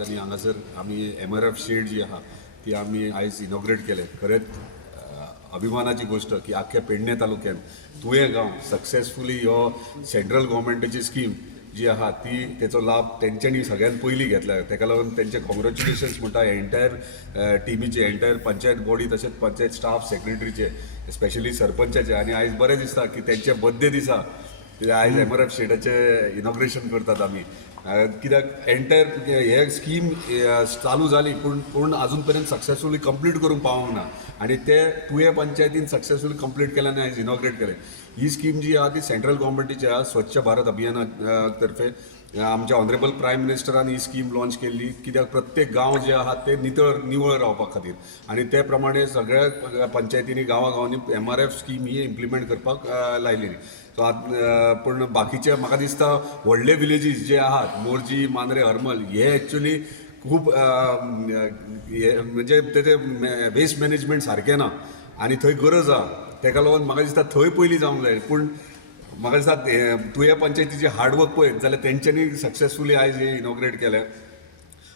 आणि हांगासर आमी MRF शेड जी आहा ती आमी आयज इनॉग्रेट केले. खरेंच अभिमानाची गोष्ट की आख्या पेडणे तालुक्यात तुयें गांव सक्सेसफुली ह्यो सेंट्रल गव्हर्मेंटाची स्कीम जी आहा ती तेचो लाभ तेंच्यांनी सगळ्यात पयलीं घेतला. तेका लागून तेंचे कॉंग्रॅच्युलेशन्स म्हणटा एंटायर टीमीचे, एंटायर पंचायत बॉडी तशेंच पंचायत स्टाफ सेक्रेटरीचे, स्पेशली सरपंचाचे. आनी आयज बरें दिसता की तेंचे बर्थडे दिसा आयज MRF शेडाचें इनॉग्रेशन करतात आमी. कित्याक एंटायर हे स्कीम चालू जाली पूण अजून पर्यंत सक्सेसफुली कंप्लीट करूंक पावूंक ना. आनी ते तुये पंचायतीन सक्सेसफुली कंप्लीट केलें आनी आयज इनॉग्रेट केलें. ही स्कीम जी आहा ती सेंट्रल गव्हर्मेंटीची आहा. स्वच्छ भारत अभियाना तर्फे आमच्या ऑनरेबल प्रायम मिनिस्टरान ही स्कीम लॉन्च केल्ली. कित्याक प्रत्येक गांव जे आहा ते निवळ रावपा खातीर आनी ते प्रमाणे सगळ्या पंचायतींनी गांवांनी MRF स्कीम ही इम्प्लिमेंट करपाक लायलेली. सो पूण बाकीचे म्हाका दिसता व्हडले विलेजीस जे आहात मोरजी, मांद्रे, हरमल हे एक्चुली खूब म्हणजे तेचे वेस्ट मॅनेजमेंट सारकें ना आनी थंय गरज आहा. तेका लागून म्हाका दिसता थंय पयलीं जावंक जाय. पूण म्हाका दिसता तुये पंचायतीचे हार्डवर्क पळयत जाल्यार तेंच्यांनी सक्सेसफुली आयज हे इनॉग्रेट केलें.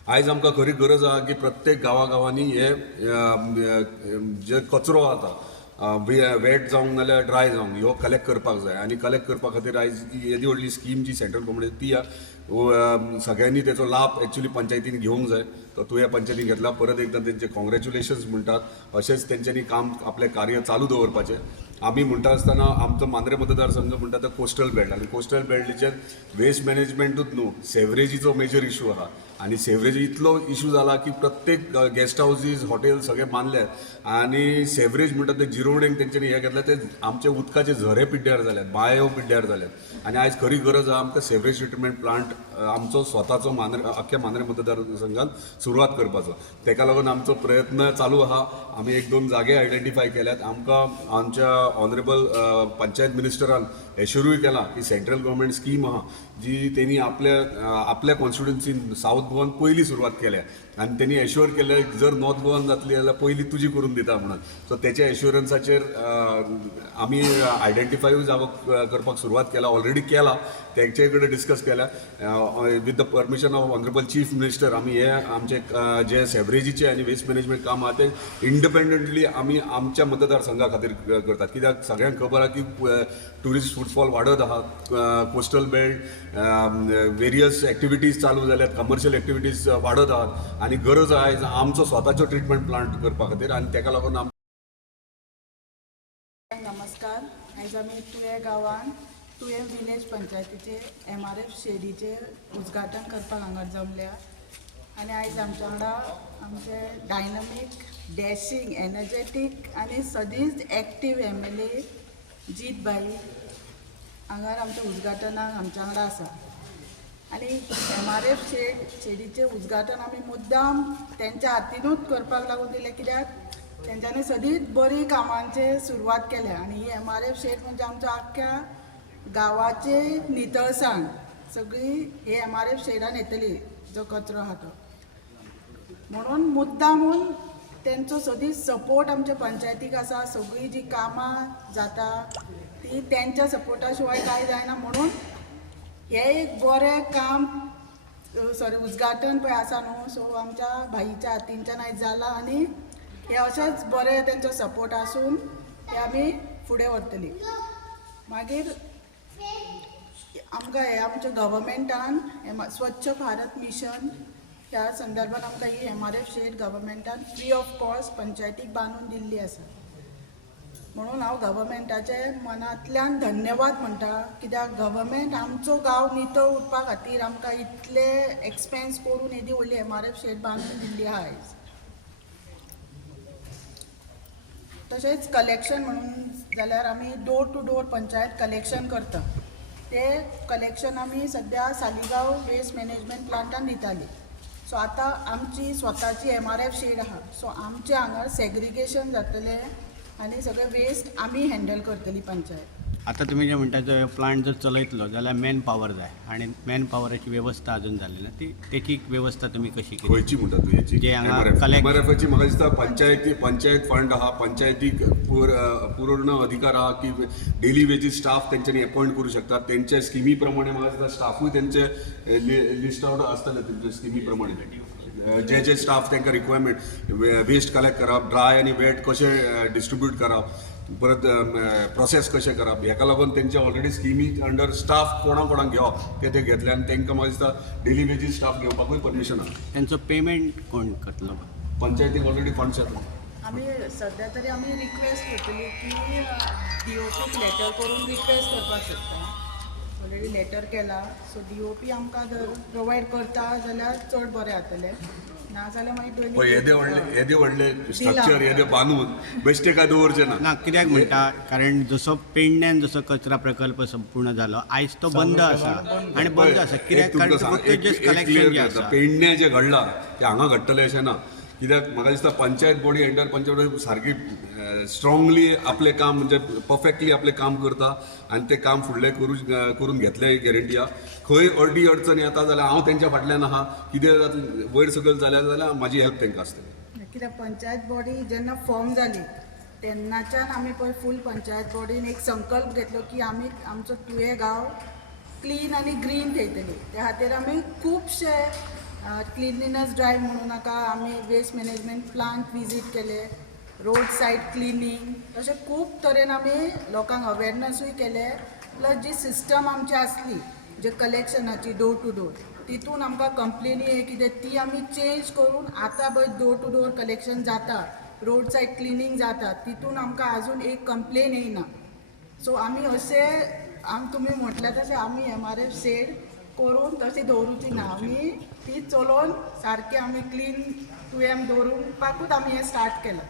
आयज आमकां खरी गरज आहा की प्रत्येक गांवांनी हे जे कचरो आता वेट जावंक नाल्यार ड्राय जावंक ह्यो कलेक्ट करपाक जाय. आनी कलेक्ट करपा खातीर आयज येदी व्हडली स्कीम जी सेंट्रल गव्हर्मेंट ती सगळ्यांनी तेचो लाभ एक्चुली पंचायतीन घेवंक जाय. तो तुवें पंचायतीन घेतला. परत एकदां तेंचे कॉंग्रॅच्युलेशन्स म्हणटात. अशेंच तेंच्यांनी काम आपलें कार्य चालू दवरपाचें. आमी म्हणटा आसतना आमचो मांद्रे मतदारसंघ म्हणटा तो कोस्टल बेल्ट आनी कोस्टल बेल्टीचेर वेस्ट मॅनेजमेंटूच न्हू सेवरेजीचो मेजर इशू आहा. आनी सेवरेज इतलो इशू जाला की प्रत्येक गेस्ट हावजीस हॉटेल सगळे बांदल्यात आनी सेवरेज म्हणटा ते जिरोवणेक तेंच्यांनी हे घेतला. ते आमचे उदकाचे झरे पिड्ड्यार जाल्यात, बांयो पिड्ड्यार जाल्यात आनी आयज खरी गरज आहा आमकां सेवरेज ट्रिटमेंट प्लांट आमचो स्वताचो अख्ख्या मांद्रे मतदारसंघात सुरवात करपाचो. तेका लागून आमचो प्रयत्न चालू आहा. आमी 1-2 जागे आयडेंटिफाय केल्यात. आमकां आमच्या ऑनरेबल पंचायत मिनिस्टरान एश्योरूय केला की सेंट्रल गव्हर्मेंट स्कीम आहा जी तेणी आपल्या कॉन्स्टिट्युन्सीन साऊथ गोवान पयलीं सुरवात केल्या आनी तेणी एश्योर केलें जर नॉर्थ गोवान जातली जाल्यार पयलीं तुजी करून दिता म्हणून. सो तेच्या एश्युरन्साचेर आमी आयडेंटिफायूय जागो करपाक सुरवात केला, ऑलरेडी केला. तेंचे कडेन डिस्कस केल्या with the permission of honourable chief minister. आमी हे आमचे जे सेवरेजीचे आनी वेस्ट मॅनेजमेंट काम आहा ते इंडिपेंडंटली आमी आमच्या मतदारसंघा खातीर करतात. कित्याक सगळ्यांक खबर आहा की ट्युरिस्ट फुटफॉल वाडत आहा. कोस्टल बेल्ट वेरियस एक्टिविटीज चालू जाल्यात, कमर्शियल एक्टिविटीज वाडत आहात आनी गरज आयज आमचो स्वताचो ट्रिटमेंट प्लांट करपा खातीर. आनी तेका लागून नमस्कार. आयज आमी तुये गांवान तुये विलेज पंचायतीचे MRF शेडीचे उद्घाटन करपाक हांगा जमल्या. आनी आयज आमच्या वांगडा आमचे डायनमीक, डॅशिंग, एनर्जेटीक आनी सदींच एक्टीव MLA जीत बाई हांगा आमच्या उद्घाटनाक आमच्या वांगडा आसा. आनी MRF शेडीचें उद्घाटन आमी मुद्दाम तेंच्या हातीनूच करपाक लागून दिलें. कित्याक तेंच्यांनी सदींच बरी कामांचे सुरवात केल्या. आनी ही MRF शेड म्हणजे आमच्या आख्ख्या गांवाची नितळसाण सगळी हे MRF शेडान येतली जो कचरो आहा तो. म्हणून मुद्दामून तेंचो सदींच सपोर्ट आमच्या पंचायतीक आसा. सगळीं जी कामां जाता ती तेंच्या सपोर्टा शिवाय कांय जायना. म्हणून हे एक बरें काम उद्घाटन पळय आसा न्हू. सो आमच्या भाईच्या हातींच्यान आयज जालां आनी हे अशेंच बरें तेंचो सपोर्ट आसून हे आमी फुडें व्हरतलीं. मागीर आमकां हे आमच्या गव्हर्मेंटान स्वच्छ भारत मिशन ह्या संदर्भात आमकां ही MRF शेड गव्हर्मेंटान फ्री ऑफ कॉस्ट पंचायतीक बांदून दिल्ली आसा. म्हणून हांव गव्हर्मेंटाचे मनांतल्यान धन्यवाद म्हणटा. कित्याक गव्हर्मेंट आमचो गांव नितळ उरपा खातीर आमकां इतले एक्सपेन्स करून येदी व्हडली MRF शेड बांदून दिल्ली आहा आयज. तशेंच कलेक्शन म्हणून जाल्यार आमी door to door panchayat collection करता. ते कलेक्शन आमी सद्या सालिगांव वेस्ट मॅनेजमेंट प्लांटान दिताली. सो आतां आमची स्वताची MRF शेड आहा. सो आमचे हांगा सेग्रिगेशन जातलें आनी सगळे वेस्ट आमी हँडल करतली पंचायत. आता तुम्ही जे म्हणता जो प्लांट जर चलयतलो जाल्यार मॅन पॉवर जाय आणि मॅन पॉवराची व्यवस्था अजून जाली ना ती त्याची व्यवस्था तुम्ही कशी केली? खंयची म्हणटा तूं हेची जे हांगा collect- एमआरएफची म्हाका दिसता पंचायत फंड आहा, पंचायतीक पूर्ण अधिकार आहा की डेली वेजीस स्टाफ तेंच्यांनी अपॉइंट करूं शकतात. तेंच्या स्किमी प्रमाणे म्हाका दिसता स्टाफूय तेंचे लिस्ट आउट आसतले तेंचे स्किमी प्रमाणे जे स्टाफ तांकां रिक्वायरमेंट वेस्ट कलेक्ट करप, ड्राय आनी वेट कशें डिस्ट्रीब्यूट करप, परत प्रोसेस कशें करप, हेका लागून तेंचे ऑलरेडी स्किमी अंडर स्टाफ कोणाक घेवप ते घेतले आनी तांकां म्हाका दिसता डेली वेजीस स्टाफ घेवपाकूय परमिशन आहा. त्यांचो पेमेंट कोण करतलो? पंचायतीक ऑलरेडी फंड्स येता. आम्ही सध्या तरी आम्ही रिक्वेस्ट करतली की DOP लेटर करून रिक्वेस्ट करपाक शकता. ऑलरेडी लेटर केला, सो DOP आमकां जर प्रोवायड करता जाल्यार चड बरें जातलें, ना जाल्यार मागीर पळय येदे व्हडले स्ट्रक्चर येदे बांदून बेश्टे काय दवरचे ना. ना कित्याक म्हणटा कारण जसो पेडण्यान जसो कचरा प्रकल्प संपूर्ण जालो आयज तो बंद आसा आणि बंद आसा कित्याक कारण फक्त जस्ट कलेक्शन जे आसा पेडणे जे घडला ते हांगा घडटले अशें ना. कित्याक म्हाका दिसता पंचायत बॉडी एंटर पंचायत सारकी स्ट्रॉंगली आपलें काम म्हणजे परफेक्टली आपलें काम करता आनी तें काम फुडलें करून घेतलें गॅरंटी आहा. खंय अडी अडचणी येता जाल्यार हांव तेंच्या फाटल्यान आहा, कितें वयर सकयल जाल्यार म्हाजी हेल्प तेंकां आसतली. कित्याक पंचायत बॉडी जेन्ना फॉर्म जाली तेन्नाच्यान आमी पळय फूल पंचायत बॉडीन एक संकल्प घेतलो की आमी आमचो तुये गांव क्लीन आनी ग्रीन थेयतली. त्या खातीर आमी खुबशे क्लिनलीनस ड्रायव्ह म्हणू नाका, आमी वेस्ट मॅनेजमेंट प्लांट विजीट केले, रोड सायड क्लिनींग, तशें खूब तरेन आमी लोकांक अवेरनसूय केले. प्लस जी सिस्टम आमची आसली जे कलेक्शनाची डोर टू डोर तितून आमकां कंप्लेनी हे कितें ती आमी चेंज करून आतां पळय डोर टू डोर कलेक्शन जाता, रोड सायड क्लिनींग जाता, तितून आमकां आजून एक कंप्लेन येयना. सो आमी अशें तुमी म्हटल्या तशें आमी MRF सेड करून तशी दवरूची ना, आमी ती चलोवन सारकी आमी क्लीन 2M दवरूपाकूच आमी हें स्टार्ट केलां.